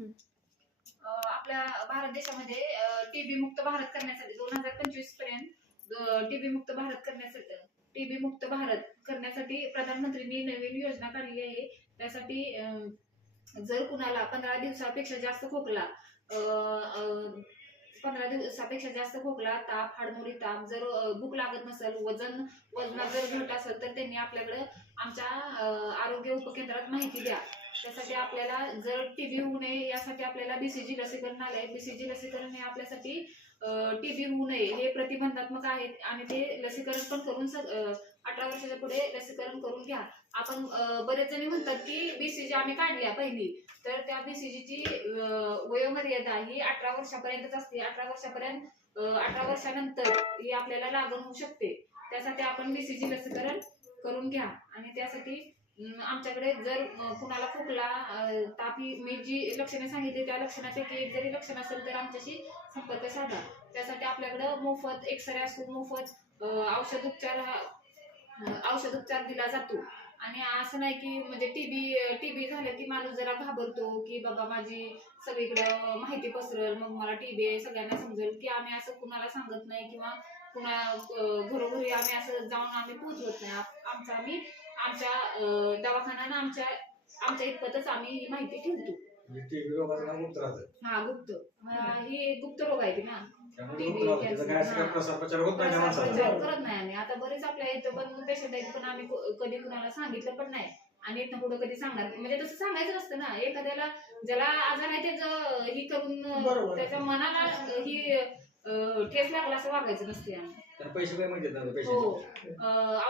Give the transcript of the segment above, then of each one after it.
आपल्या भारत देशामध्ये टीबी मुक्त भारत करण्यासाठी 2025 पर्यंत टीबी मुक्त भारत करण्यासाठी प्रधानमंत्र्यांनी नवीन योजना काढली आहे. त्यासाठी जर कुणाला 15 दिवसापेक्षा जास्त खोकला 15 दिवसापेक्षा जास्त खोकला, ताप, हाडमोडी ताप, जर भूक लागत नसेल, वजनात जर घट असेल तर त्यांनी आपल्याकडे आमच्या आरोग्य उपकेंद्रात माहिती द्या. त्यासाठी आपल्याला जर टीबी होऊ नये यासाठी आपल्याला बीसीजी लसीकरण आलंय. बीसीजी लसीकरण हे आपल्यासाठी टीबी होऊ नये हे प्रतिबंधात्मक आहे आणि ते लसीकरण पण करून 18 वर्षाच्या पुढे लसीकरण करून घ्या. आपण बरेच जणी म्हणतात की बीसीजी आम्ही काढल्या पहिली, तर त्या बीसीजीची वयोमर्यादा ही 18 वर्षापर्यंतच असते. 18 वर्षानंतर ही आपल्याला लागण होऊ शकते. त्यासाठी आपण बीसीजी लसीकरण करून घ्या. आणि त्यासाठी आमच्याकडे जर कुणाला खोकला, ताप ही मी जी लक्षणे सांगितली त्या लक्षणापैकी एक जरी लक्षण असेल तर आमच्याशी संपर्क साधा. त्यासाठी आपल्याकडे मोफत एक्सरे असतो, मोफत औषध उपचार दिला जातो. आणि असं नाही की म्हणजे टीबी झालं की माणूस जरा घाबरतो की बाबा माझी सगळीकडे माहिती पसरल, मग मला टीबी आहे सगळ्यांना समजेल, की आम्ही असं कुणाला सांगत नाही किंवा कुणा घरोघरी आम्ही असं जाऊन आम्ही पोहोचवत नाही. आमच्या दवाखान्यानं आमच्या इतपतच आम्ही ही माहिती ठेवतो. टीबी रोगाचं नाव गुप्त राहतं. हा गुप्त, ही गुप्त रोग आहे ना. प्रसार करत नाही आम्ही. आता बरेच आपल्या इथं पण पेशंट आहेत, पण आम्ही कधी कुणाला सांगितलं पण नाही आणि इथनं पुढे कधी सांगणार म्हणजे तसं सांगायचं नसतं ना. एखाद्याला ज्याला आजार आहे त्याचं ही करून त्याच्या मनाला ही ठेस लागला असं वागायचं नसते. आम्ही पैसे काय म्हणतात? हो,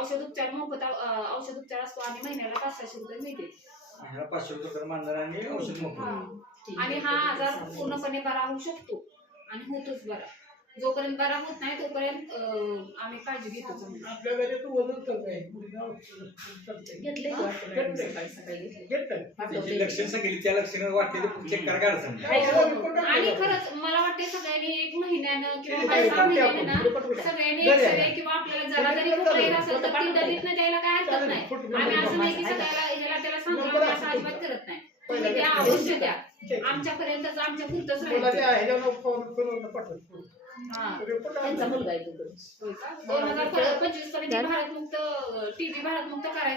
औषध उपचार मोफत औषध उपचार असतो आणि महिन्याला 500 रुपये मिळते. 500 रुपये मानणार आणि औषध मोफत. आणि हा आजार पूर्णपणे बरा होऊ शकतो आणि होतोच बरा. जोपर्यंत बरा होत नाही तोपर्यंत आम्ही काळजी घेतो. आपल्याकडे तो वजन करत आहे लक्षण सांगितली त्या लक्षणात वाटते चेक करा काय अडचण. आणि खरंच मला वाटते सगळ्यांनी 1 महिन्यानं किंवा 6 महिन्यानं ना सगळ्यांनी एक्सरे किंवा आपल्याला जरा जरी खोकला येत असेल तर 3 दलीतनं द्यायला काय हरकत नाही. आम्ही असं नाही की सगळ्याला ह्याला त्याला सांगू असं अजिबात करत नाही. तुम्ही द्या, अवश्य द्या. आमच्यापर्यंतच आमच्या पुरतच राहील. 2025 पर्यंत टीबी भारत मुक्त करायचं.